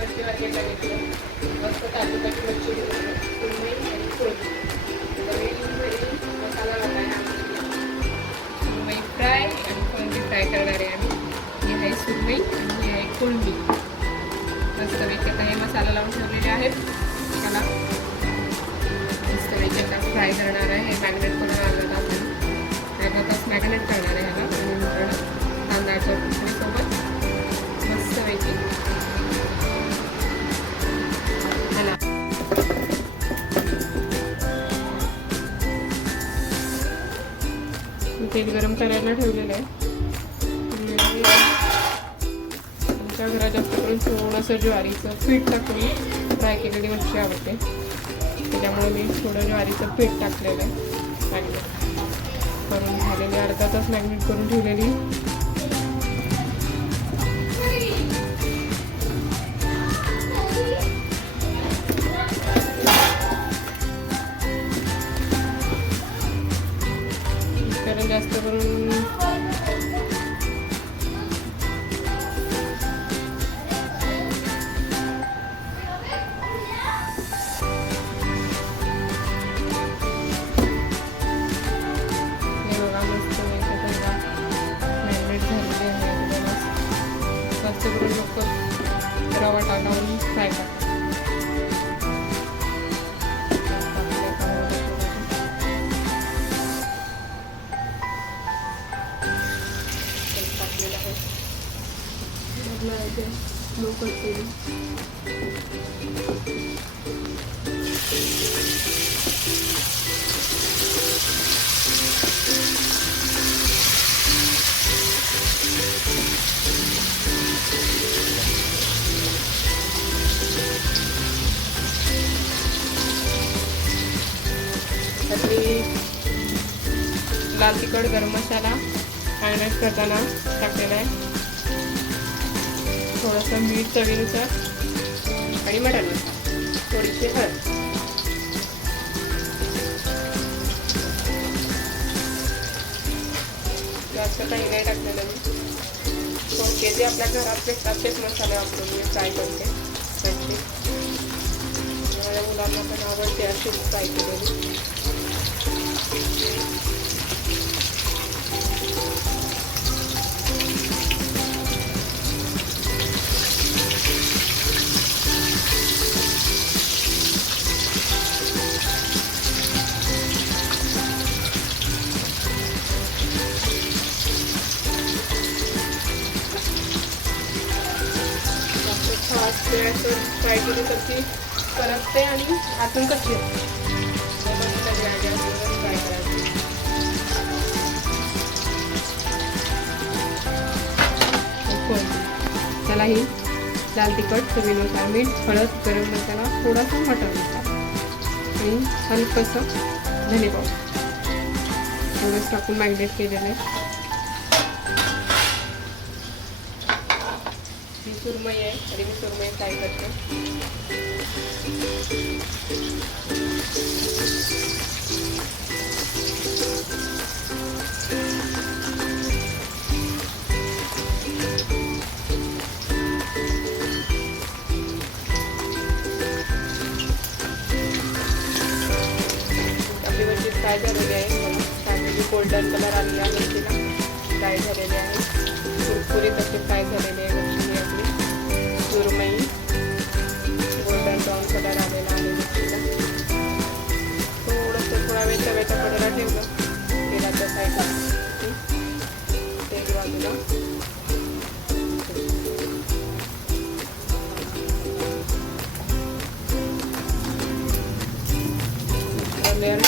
मच्छी मार्केटला घेतलं. मस्त ताजी ताजी मच्छी घेतली, सुरमई आणि कोळंबी. मसाला लावला सुरमई फ्राय आणि कोळंबी फ्राय करणार आहे आम्ही. ही आहे सुरमई आणि ही आहे कोळंबी. मस्तपैकी आता हे मसाला लावून ठेवलेले आहेत. त्याला मस्तपैकी आता फ्राय करणार आहे. हे मॅरिनेट करून आणलं आपण. अर्धा तास मॅरिनेट करणार आहे ह्याला. आणि नंतर तांदळाच्या सोबत मस्तपैकी ह्याला तेल गरम करायला ठेवलेलं आहे. आमच्या घरात जास्त करून थोडंसं ज्वारीचं पीठ टाकून फ्राय केलेली मच्छी आवडते. त्याच्यामुळे मी थोडं ज्वारीचं पीठ टाकलेलं आहे. मॅग्नेट करून झालेली, अर्धा तास मॅग्नेट करून ठेवलेली. कारण जास्त करून लोक रवा टाकावून फ्राय करतात. टाकलेलं आहे लोक लाल तिखट, गरम मसाला मॅरिनेट करताना टाकलेला आहे. थोडंसं मीठ चवीनुसार आणि मटण मसाला, थोडीशी हळद. जास्त काही नाही टाकलेलं मी. कोणते जे आपल्या घरात भेटतात तेच मसाले वापरून मी फ्राय करते. माझ्या मुलांना पण आवडते अशीच फ्राय केलेली. फ्राय केली तर ती परतते आणि आतून कच्ची होते. फ्राय करायची. त्याला ही लाल तिखट, चवीनुसार मीठ, हळद, गरम मसाला, थोडासा मटण मसाला आणि हलकंसं धने पावडर एवढंच टाकून मॅरिनेट केलेलं आहे. ही सुरमई आहे आणि मी सुरमई फ्राय करते. आपली मच्छी फ्राय झालेली आहे. चांगली गोल्डन कलर आलेला आहे. मच्छीला फ्राय झालेली आहे. कुरकुरीत अशी फ्राय झालेली आहे मच्छी आपली. सुरमई गोल्डन ब्राऊन कलर आलेला आहे मच्छीला. थोडा वेळ तव्याच्या कडेला ठेवलं. तेलाच्या साईडला तेल बाजूला लेअर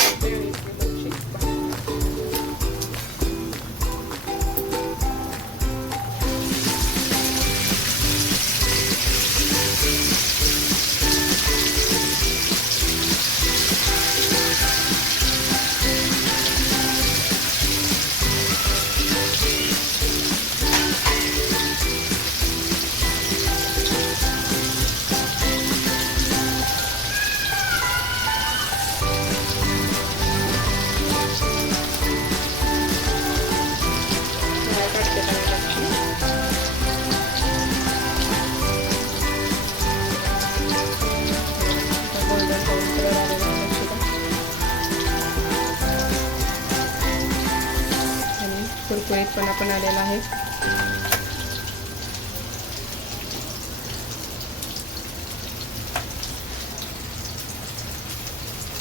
तिखटपणा पण आलेला आहे.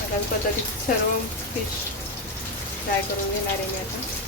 अशा पद्धतीत सर्व फिश फ्राय करून घेणार आहे मी आता.